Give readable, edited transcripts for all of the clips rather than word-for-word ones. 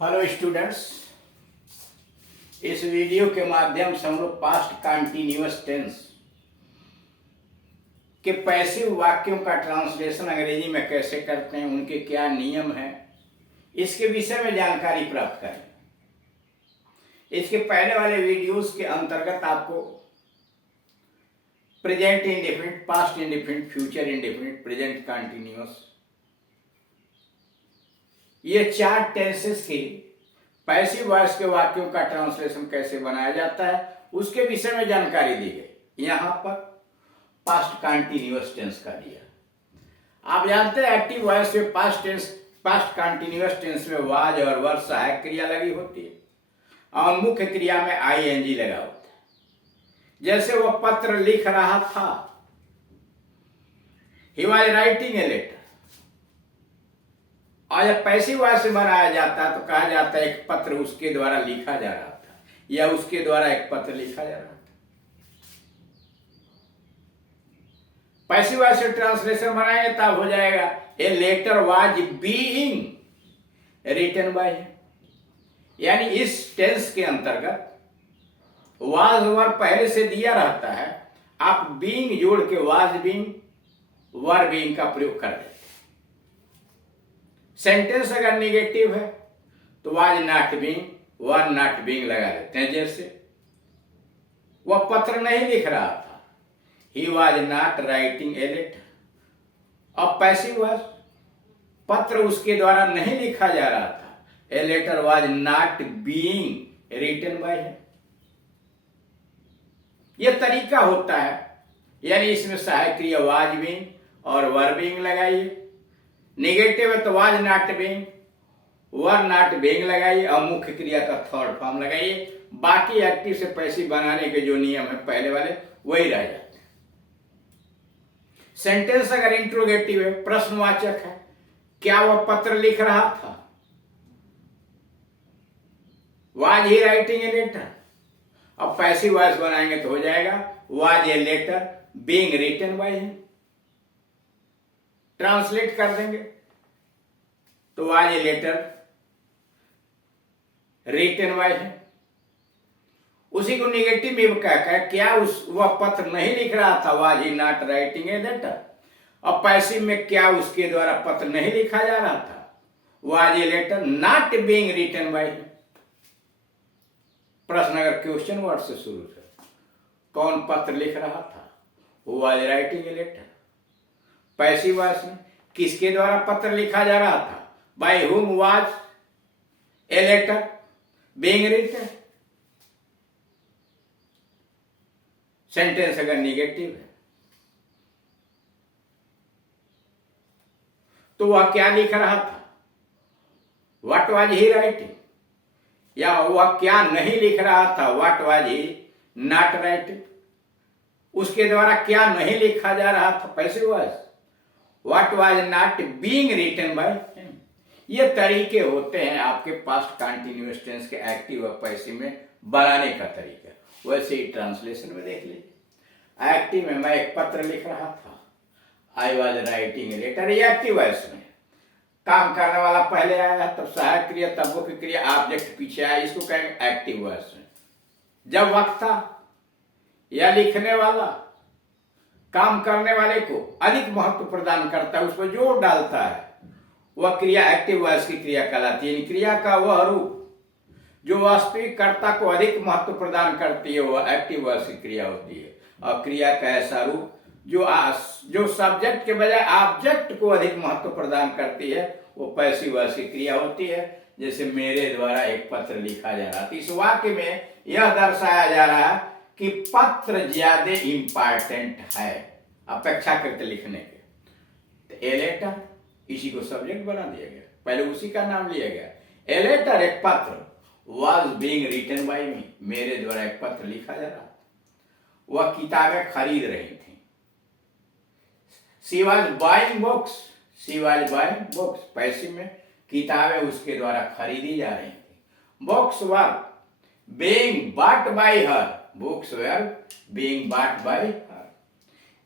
Hello students, इस video के माध्यम से हम लोग पास्ट कंटिन्यूअस टेंस के पैसिव वाक्यों का ट्रांसलेशन अंग्रेजी में कैसे करते हैं, उनके क्या नियम हैं, इसके विषय में जानकारी प्राप्त करें। इसके पहले वाले वीडियोस के अंतर्गत आपको present indefinite, past indefinite, future indefinite, present continuous, ये चार टेंसेस के पैसिव वॉइस के वाक्यों का ट्रांसलेशन कैसे बनाया जाता है उसके विषय में जानकारी दी गई। यहां पर पास्ट कंटिन्यूअस टेंस का दिया। आप जानते हैं एक्टिव वॉइस में पास्ट कंटिन्यूअस टेंस में वाज और वर सहायक क्रिया लगी होती है और मुख्य क्रिया में आईएनजी लगा होता है। जैसे वह पत्र लिख रहा था, he was writing a letter. और जब पैसिव वॉइस से बनाया जाता है तो कहा जाता है एक पत्र उसके द्वारा लिखा जा रहा था या उसके द्वारा एक पत्र लिखा जा रहा था। पैसिव वॉइस से ट्रांसलेशन बनाएंगे तब हो जाएगा a letter was being written by him. यानी इस टेंस के अंतर्गत वाज वर पहले से दिया रहता है, आप बीइंग जोड़ के वाज बीइंग, वर बीइंग का प्रयोग कर देते। सेंटेंस अगर निगेटिव है तो was not being, were not being लगा देते हैं। जैसे वह पत्र नहीं लिख रहा था, he was not writing a letter. अब पैसिव वॉइस, पत्र उसके द्वारा नहीं लिखा जा रहा था, a letter was not being written by him. यह तरीका होता है, यानी इसमें सहायक क्रिया वाज बीइंग और वर बीइंग लगाइए। निगेटिव है तो was not being, were not being लगाइए और मुख्य क्रिया का थर्ड फॉर्म लगाइए। बाकी एक्टिव से पैसिव बनाने के जो नियम है पहले वाले वही रह जाते हैं। सेंटेंस अगर इंट्रोगेटिव है, प्रश्नवाचक है, क्या वह पत्र लिख रहा था, was he writing a letter. अब पैसिव वॉइस बनाएंगे तो हो जाएगा was a letter being written by him. Translate कर देंगे तो was a letter written by him. उसी को निगेटिव में कहकर क्या वह पत्र नहीं लिख रहा था, was he not writing a letter. और पैसिव में क्या उसके द्वारा पत्र नहीं लिखा जा रहा था, was a letter not being written by him. प्रश्न अगर क्वेश्चन वर्ड से शुरू है, कौन पत्र लिख रहा था, was writing a letter. Passive voice में किसके द्वारा पत्र लिखा जा रहा था, by whom was a letter being written. Sentence अगर निगेटिव है तो वह क्या लिख रहा था, व्हाट वाज ही राइटिंग। या वह क्या नहीं लिख रहा था, what was he not writing. उसके द्वारा क्या नहीं लिखा जा रहा था, passive voice, what was not being written by him. ये तरीके होते हैं आपके पास्ट कंटिन्यूअस टेंस के एक्टिव और पैसिव में बनाने का तरीका। वैसे ही ट्रांसलेशन में देख लीजिए। एक्टिव में मैं एक पत्र लिख रहा था, I was writing a letter. ये एक्टिव वॉइस में काम करने वाला पहले आया, तब सहायक क्रिया, तब मुख्य क्रिया, ऑब्जेक्ट पीछे आया, इसको कहेंगे एक्टिव वॉइस में। जब वक्ता या लिखने वाला काम करने वाले को अधिक महत्व प्रदान करता है, उस पर जोर डालता है, वह क्रिया एक्टिव वॉइस की क्रिया कहलाती है। क्रिया का वह रूप जो वास्तविक कर्ता को अधिक महत्व प्रदान करती है वह एक्टिव वॉइस की क्रिया होती है। और क्रिया का ऐसा रूप जो सब्जेक्ट के बजाय ऑब्जेक्ट को अधिक महत्व प्रदान करती है वो पैसिव वॉइस की क्रिया होती है। जैसे मेरे द्वारा एक पत्र लिखा जा रहा था, इस वाक्य में यह दर्शाया जा रहा है कि पत्र ज्यादा इंपॉर्टेंट है अपेक्षाकृत लिखने के। तो ए लेटर, इसी को सब्जेक्ट बना दिया गया, पहले उसी का नाम लिया गया। ए लेटर एक पत्र, वाज बीइंग रिटन बाय मी, मेरे द्वारा एक पत्र लिखा जा रहा था। वह किताबें खरीद रही थी। She was buying books, she was buying books. Passive में किताबें उसके द्वारा खरीदी जा रही थी। Books were being bought by her, books were being bought by हर।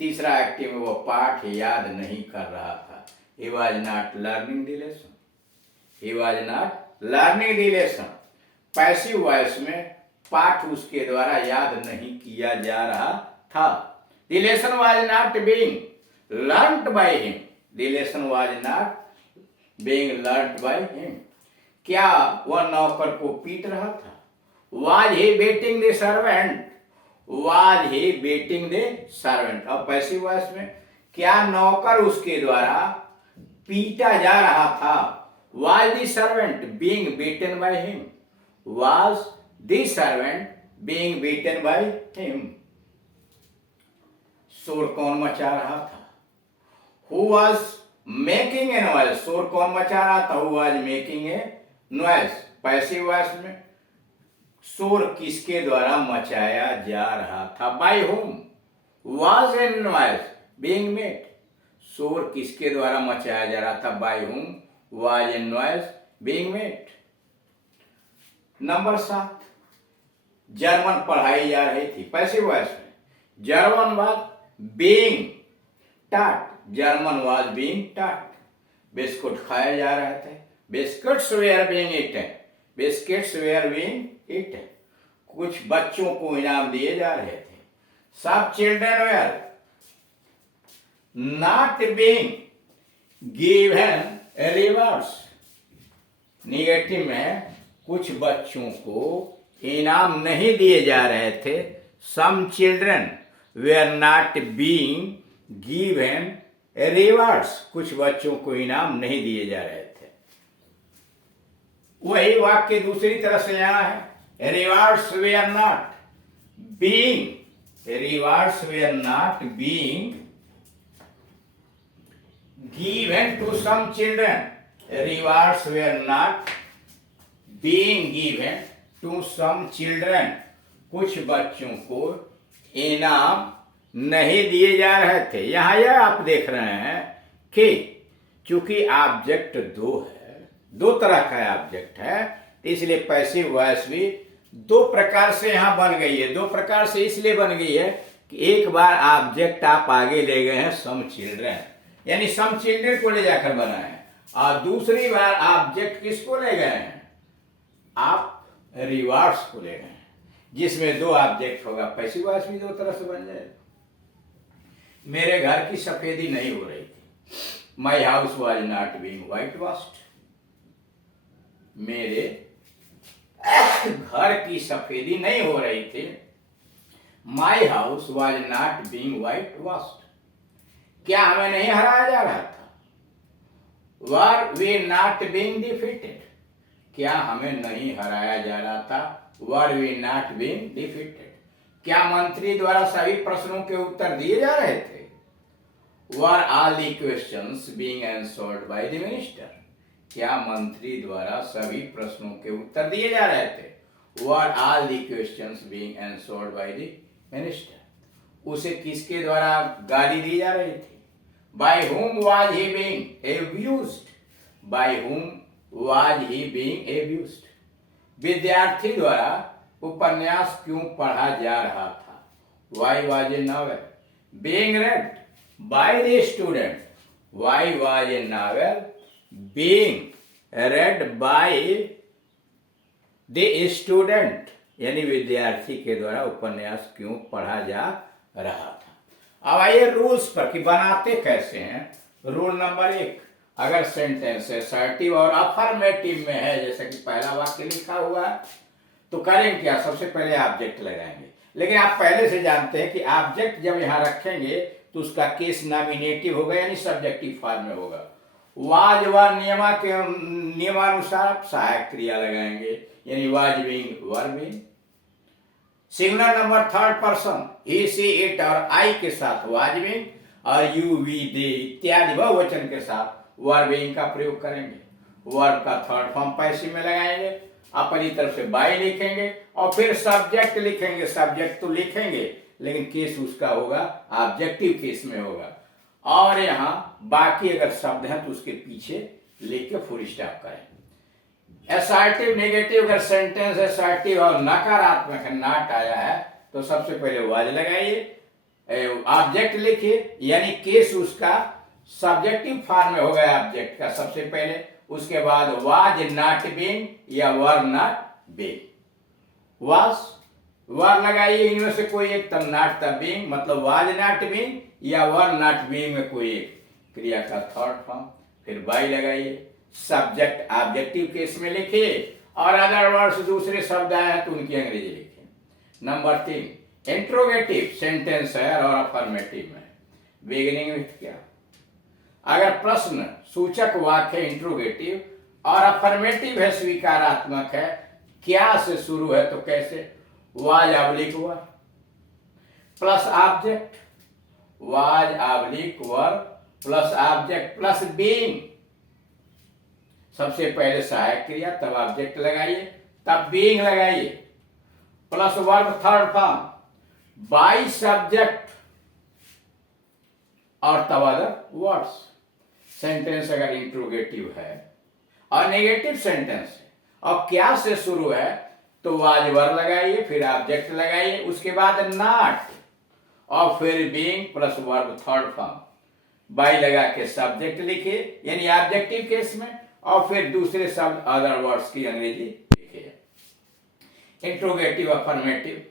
तीसरा एक्टिव में वो पाठ याद नहीं कर रहा था, he was not learning the lesson, he was not learning the lesson. Passive voice में पाठ उसके द्वारा याद नहीं किया जा रहा था। The lesson was not being learned by him. The lesson was not being learned by him. क्या वह नौकर को पीट रहा था? Was he beating the servant? Was he beating the servant. और पैसिव वॉइस में क्या नौकर उसके द्वारा पीटा जा रहा था? Was the servant being beaten by him? Was the servant being beaten by him? शोर कौन मचा रहा था? Who was making a noise? शोर कौन मचा रहा था? Who was making a noise? Passive voice में शोर किसके द्वारा मचाया जा रहा था? By whom was a noise being made? शोर किसके द्वारा मचाया जा रहा था? By whom was a noise being made? Number 7, German पढ़ाई जा रही थी। पैसिव वॉइस में German was being taught. German was being taught. Biscuit खाए जा रहे थे। Biscuits were being eaten. Biscuits were being eaten. कुछ बच्चों को इनाम दिए जा रहे थे। सब children were not being given rewards. Negative में कुछ बच्चों को इनाम नहीं दिए जा रहे थे। Some children were not being given rewards. कुछ बच्चों को इनाम नहीं दिए जा रहे थे। वही वाक्य दूसरी तरह से यहाँ है। Rewards were not being. Rewards were not being given to some children. Rewards were not being given to some children. कुछ बच्चों को इनाम नहीं दिए जा रहे थे। यहाँ यह आप देख रहे हैं कि चूंकि ऑब्जेक्ट दो है, दो तरह का ऑब्जेक्ट है, इसलिए पैसिव वॉइस भी दो प्रकार से यहाँ बन गई है। दो प्रकार से इसलिए बन गई है कि एक बार ऑब्जेक्ट आप आगे ले गए हैं सम चिल्ड्रन, यानी सम चिल्ड्रन को ले जाकर बनाए, और दूसरी बार ऑब्जेक्ट किसको ले गए हैं? आप रिवार्ड्स को ले गए हैं, जिसमें दो ऑब्जेक्ट होगा। पैसिव वॉइस भी दो तरह से बन जाएगा। मेरे घर की सफेदी नहीं हो रही थी। My house was not being white washed. मेरे घर की सफेदी नहीं हो रही थी। My house was not being white washed. क्या हमें नहीं हराया जा रहा था? Were we not being defeated. क्या हमें नहीं हराया जा रहा था? Were we not being defeated. क्या मंत्री द्वारा सभी प्रश्नों के उत्तर दिए जा रहे थे? Were all the questions being answered by the minister. क्या मंत्री द्वारा सभी प्रश्नों के उत्तर दिए जा रहे थे? Were all the questions being answered by the minister. उसे किसके द्वारा गाली दी जा रही थी? By whom was he being abused? By whom was he being abused? विद्यार्थी द्वारा उपन्यास क्यों पढ़ा जा रहा था? Why was a novel being read by the student? Why was a novel being read by the student? यानी विद्यार्थी के द्वारा उपन्यास क्यों पढ़ा जा रहा था? अब आइए रूल्स पर कि बनाते कैसे हैं। रूल नंबर 1, अगर सेंटेंस असर्टिव और अफर्मेटिव में है, जैसे कि पहला वाक्य लिखा हुआ है, तो करेंगे क्या? सबसे पहले ऑब्जेक्ट लगाएंगे। लेकिन आप पहले से जानते हैं कि ऑब्जेक्ट जब यहां रखेंगे तो उसका केस नॉमिनेटिव होगा, यानी सब्जेक्टिव फॉर्म में होगा। वाज व नियमानुसार आप सहायक क्रिया लगाएंगे, यानी was being were being. Singular number third person he see it और आई के साथ वाज बीइंग, और यू वी दे इत्यादि बहुवचन के साथ वर बीइंग का प्रयोग करेंगे। वर्ब का थर्ड फॉर्म पैसिव में लगाएंगे, अपनी तरफ से बाय लिखेंगे और फिर सब्जेक्ट लिखेंगे। सब्जेक्ट तो लिखेंगे लेकिन केस उसका होगा ऑब्जेक्टिव केस में होगा, और यहां बाकी अगर शब्द हैं तो उसके पीछे लिख के फुल स्टॉप करेंगे। असर्टिव नेगेटिव अगर सेंटेंस असर्टिव और नकारात्मक नॉट आया है तो सबसे पहले वाज लगाइए, ऑब्जेक्ट लिखिए, यानी केस उसका सब्जेक्टिव फॉर्म में होगा ऑब्जेक्ट का। सबसे पहले उसके बाद वाज नॉट बीइंग या वर नॉट बीइंग। वाज वर लगाइए इनमें से कोई एक, तब नॉट तब बीइंग, मतलब वाज नॉट बीइंग या वर नॉट बीइंग में कोई एक क्रिया का थर्ड फॉर्म। फिर बाई लगाइए, सब्जेक्ट ऑब्जेक्टिव केस में लिखिए और अदर वर्ड्स दूसरे शब्द आए हैं तो उनकी अंग्रेजी लिखिए। नंबर 3 इंट्रोगेटिव सेंटेंस है और अफर्मेटिव है। बिगिनिंग विथ क्या, अगर प्रश्न सूचक वाक्य इंट्रोगेटिव और अफर्मेटिव है स्वीकारात्मक है, क्या से शुरू है तो कैसे, was oblique were plus object, was oblique were plus object plus being. सबसे पहले सहायक क्रिया, तब ऑब्जेक्ट लगाइए, तब बीइंग लगाइए, plus verb third form, by subject और तब अदर वर्ड्स। सेंटेंस अगर इंट्रोगेटिव है और नेगेटिव सेंटेंस है और क्या से शुरू है तो वाज वर लगाइए, फिर ऑब्जेक्ट लगाइए, उसके बाद नॉट और फिर being plus verb third form, by लगा के सब्जेक्ट लिखिए यानी ऑब्जेक्टिव केस में, और फिर दूसरे शब्द अदर वर्ड्स की अंग्रेजी लिखिए। Interrogative affirmative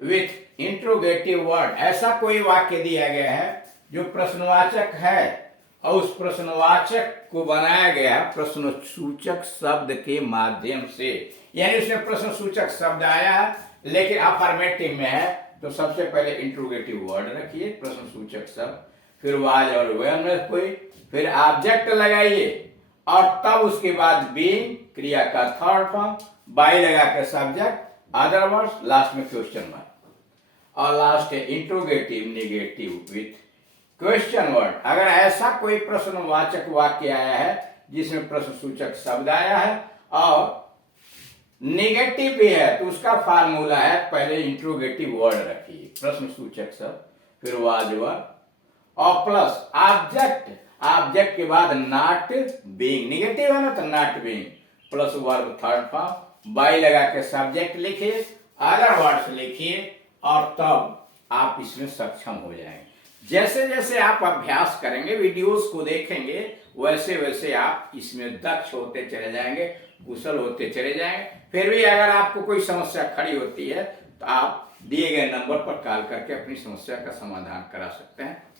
with interrogative word, ऐसा कोई वाक्य दिया गया है जो प्रश्नवाचक है और उस प्रश्नवाचक को बनाया गया प्रश्न सूचक शब्द के माध्यम से, यानी उसमें प्रश्न सूचक शब्द आया है लेकिन अफर्मेटिव में है, तो सबसे पहले इंट्रोगेटिव वर्ड रखिए प्रश्न सूचक शब्द, फिर वाज और वेयर में कोई, फिर ऑब्जेक्ट लगाइए और तब उसके बाद बीइंग क्रिया का थर्ड फॉर्म, बाई लगा के सब्जेक्ट, अदर वर्ड्स, लास्ट में क्वेश्चन मार्क। और लास्ट है interrogative negative with question word. अगर ऐसा कोई प्रश्नवाचक वाक्य आया है जिसमें प्रश्न सूचक शब्द आया है और नेगेटिव भी है तो उसका फार्मूला है पहले इंट्रोगेटिव वर्ड रखिए प्रश्न सूचक शब्द, फिर वाज वर और प्लस ऑब्जेक्ट, ऑब्जेक्ट के बाद नॉट बीइंग, नेगेटिव है ना तो not being, plus verb third form, by लगा के सब्जेक्ट लिखिए, अदर वर्ड्स लिखिए और तब आप इसमें सक्षम हो जाएंगे। जैसे जैसे आप अभ्यास करेंगे, वीडियोस को देखेंगे, वैसे वैसे आप इसमें दक्ष होते चले जाएंगे, कुशल होते चले जाएंगे। फिर भी अगर आपको कोई समस्या खड़ी होती है तो आप दिए गए नंबर पर कॉल करके अपनी समस्या का समाधान करा सकते हैं।